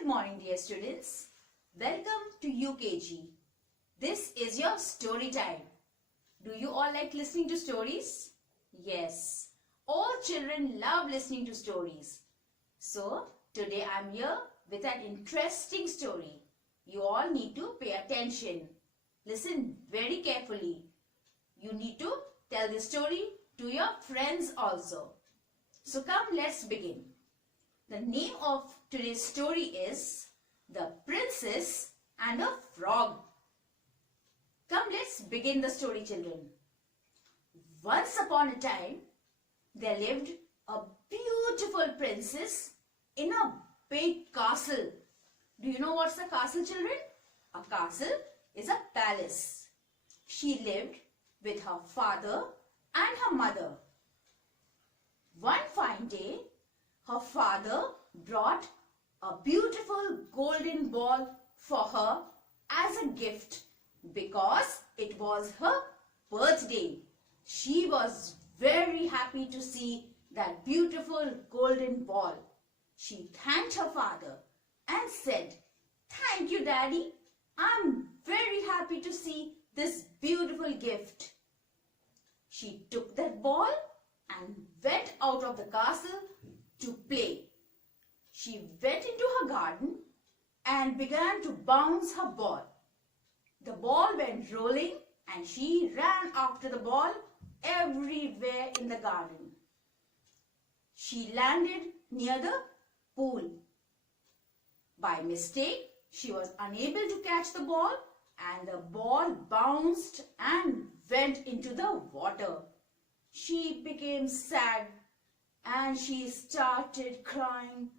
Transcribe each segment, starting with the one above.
Good morning, dear students. Welcome to UKG. This is your story time. Do you all like listening to stories? Yes, all children love listening to stories. So, today I'm here with an interesting story. You all need to pay attention. Listen very carefully. You need to tell the story to your friends also. So come, let's begin. The name of today's story is The Princess and a Frog. Come, let's begin the story, children. Once upon a time, there lived a beautiful princess in a big castle. Do you know what's a castle, children? A castle is a palace. She lived with her father and her mother. One fine day, her father brought a beautiful golden ball for her as a gift because it was her birthday. She was very happy to see that beautiful golden ball. She thanked her father and said, "Thank you, Daddy. I'm very happy to see this beautiful gift." She took that ball and went out of the castle to play. She went into her garden and began to bounce her ball. The ball went rolling and she ran after the ball everywhere in the garden. She landed near the pool. By mistake, she was unable to catch the ball and the ball bounced and went into the water. She became sad and she started crying.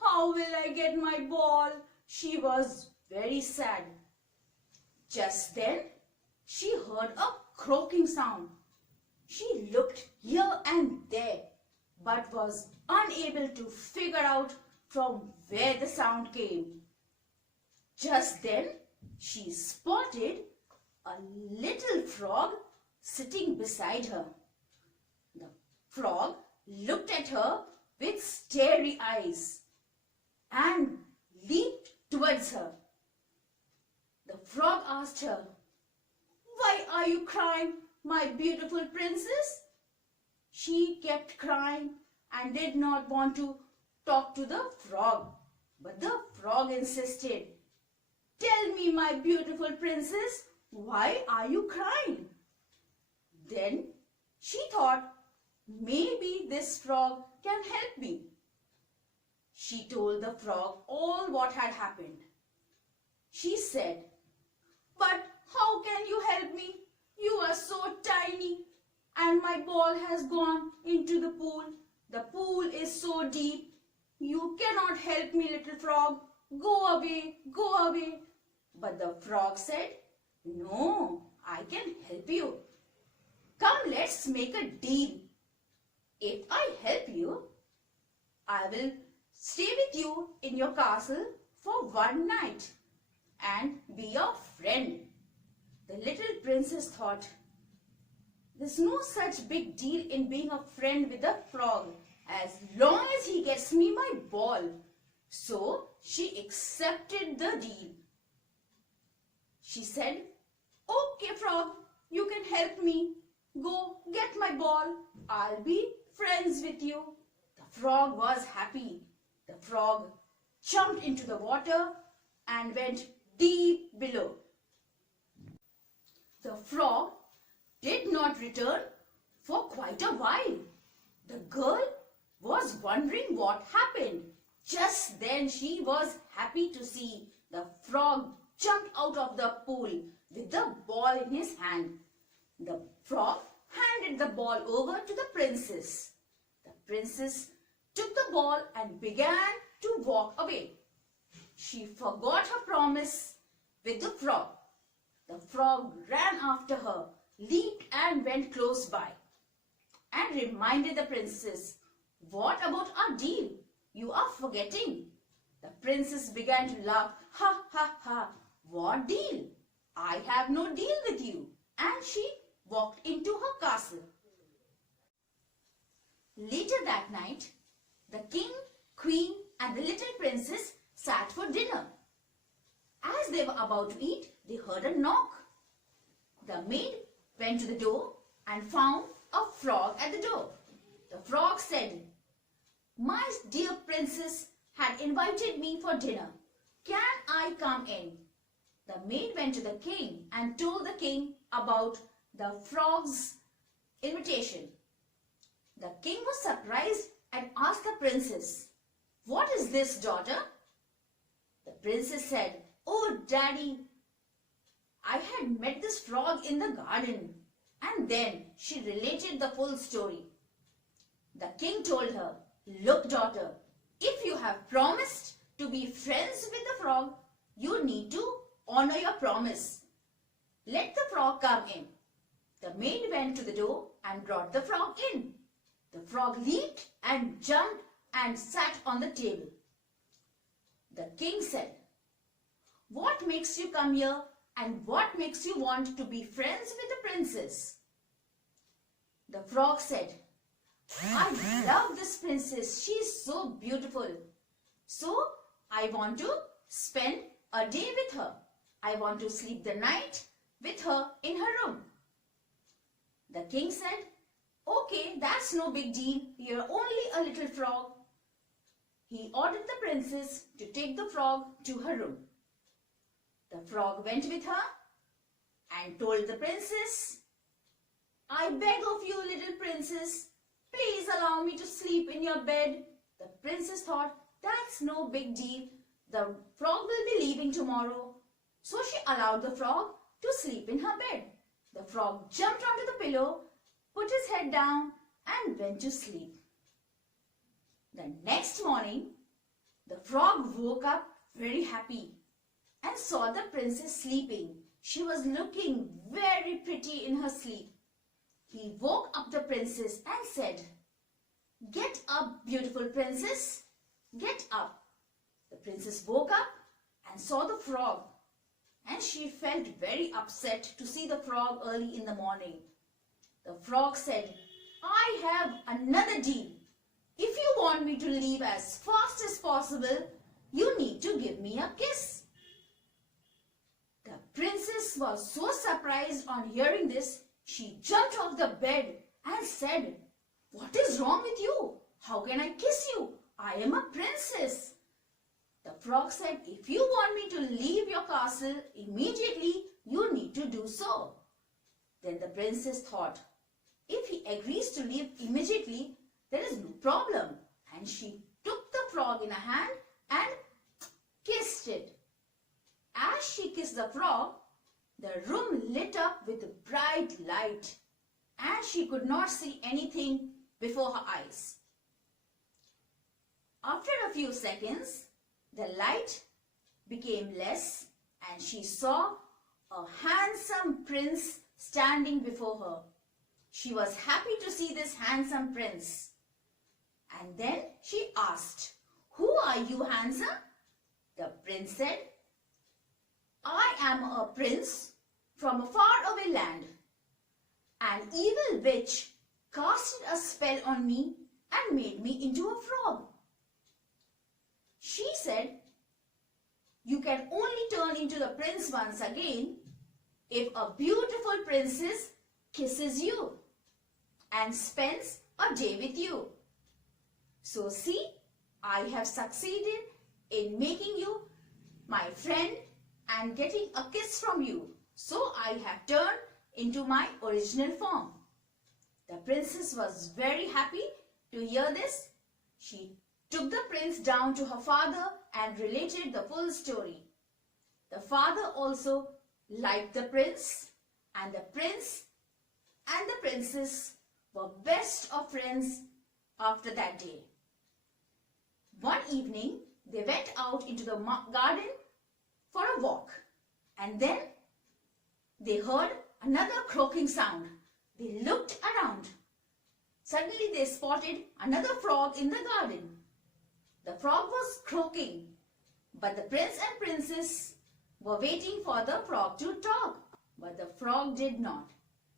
How will I get my ball? She was very sad. Just then, she heard a croaking sound. She looked here and there, but was unable to figure out from where the sound came. Just then, she spotted a little frog sitting beside her. The frog looked at her with starry eyes and leaped towards her. The frog asked her, "Why are you crying, my beautiful princess?" She kept crying and did not want to talk to the frog. But the frog insisted, "Tell me, my beautiful princess, why are you crying?" Then she thought, maybe this frog can help me. She told the frog all what had happened. She said, "But how can you help me? You are so tiny and my ball has gone into the pool. The pool is so deep. You cannot help me, little frog. Go away, go away." But the frog said, "No, I can help you. Come, let's make a deal. If I help you, I will stay with you in your castle for one night and be your friend." The little princess thought, "There's no such big deal in being a friend with a frog as long as he gets me my ball." So she accepted the deal. She said, "Okay, frog, you can help me. Go get my ball. I'll be friends with you." The frog was happy. The frog jumped into the water and went deep below. The frog did not return for quite a while. The girl was wondering what happened. Just then she was happy to see the frog jumped out of the pool with the ball in his hand. The frog handed the ball over to the princess. The princess took the ball and began to walk away. She forgot her promise with the frog. The frog ran after her, leaped and went close by and reminded the princess, "What about our deal? You are forgetting." The princess began to laugh. "Ha ha ha, what deal? I have no deal with you." And she walked into her castle. Later that night, the king, queen and the little princess sat for dinner. As they were about to eat, they heard a knock. The maid went to the door and found a frog at the door. The frog said, "My dear princess had invited me for dinner. Can I come in?" The maid went to the king and told the king about the frog's invitation. The king was surprised and asked the princess, "What is this, daughter?" The princess said, "Oh, daddy, I had met this frog in the garden." And then she related the full story. The king told her, "Look, daughter, if you have promised to be friends with the frog, you need to honor your promise. Let the frog come in." The maid went to the door and brought the frog in. The frog leaped and jumped and sat on the table. The king said, "What makes you come here and what makes you want to be friends with the princess?" The frog said, "I love this princess. She is so beautiful. So I want to spend a day with her. I want to sleep the night with her in her room." The king said, "Okay, that's no big deal. You're only a little frog." He ordered the princess to take the frog to her room. The frog went with her and told the princess, "I beg of you, little princess, please allow me to sleep in your bed." The princess thought, that's no big deal. The frog will be leaving tomorrow. So she allowed the frog to sleep in her bed. The frog jumped onto the pillow, put his head down and went to sleep. The next morning, the frog woke up very happy and saw the princess sleeping. She was looking very pretty in her sleep. He woke up the princess and said, "Get up, beautiful princess. Get up." The princess woke up and saw the frog, and she felt very upset to see the frog early in the morning. The frog said, "I have another deal. If you want me to leave as fast as possible, you need to give me a kiss." The princess was so surprised on hearing this, she jumped off the bed and said, "What is wrong with you? How can I kiss you? I am a princess." The frog said, "If you want me to leave your castle immediately, you need to do so." Then the princess thought, if he agrees to leave immediately, there is no problem. And she took the frog in her hand and kissed it. As she kissed the frog, the room lit up with a bright light, and she could not see anything before her eyes. After a few seconds, the light became less, and she saw a handsome prince standing before her. She was happy to see this handsome prince. And then she asked, "Who are you, handsome?" The prince said, "I am a prince from a faraway land. An evil witch casted a spell on me and made me into a frog. She said, you can only turn into the prince once again if a beautiful princess kisses you and spends a day with you. So see, I have succeeded in making you my friend and getting a kiss from you. So I have turned into my original form." The princess was very happy to hear this. She took the prince down to her father and related the full story. The father also liked the prince, and the prince and the princess were best of friends after that day. One evening, they went out into the garden for a walk, and then they heard another croaking sound. They looked around. Suddenly they spotted another frog in the garden. The frog was croaking, but the prince and princess were waiting for the frog to talk, but the frog did not.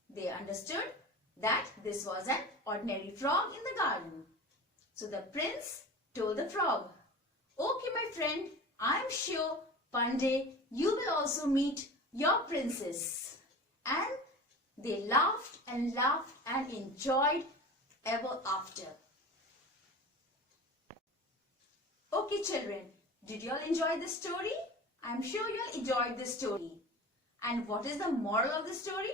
They understood that this was an ordinary frog in the garden. So the prince told the frog, my friend, I'm sure one day you will also meet your princess. And they laughed and enjoyed ever after. Okay children, did you all enjoy this story? I'm sure you all enjoyed this story. And what is the moral of the story?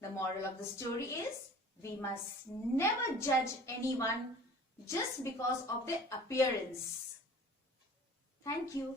The moral of the story is we must never judge anyone just because of their appearance. Thank you.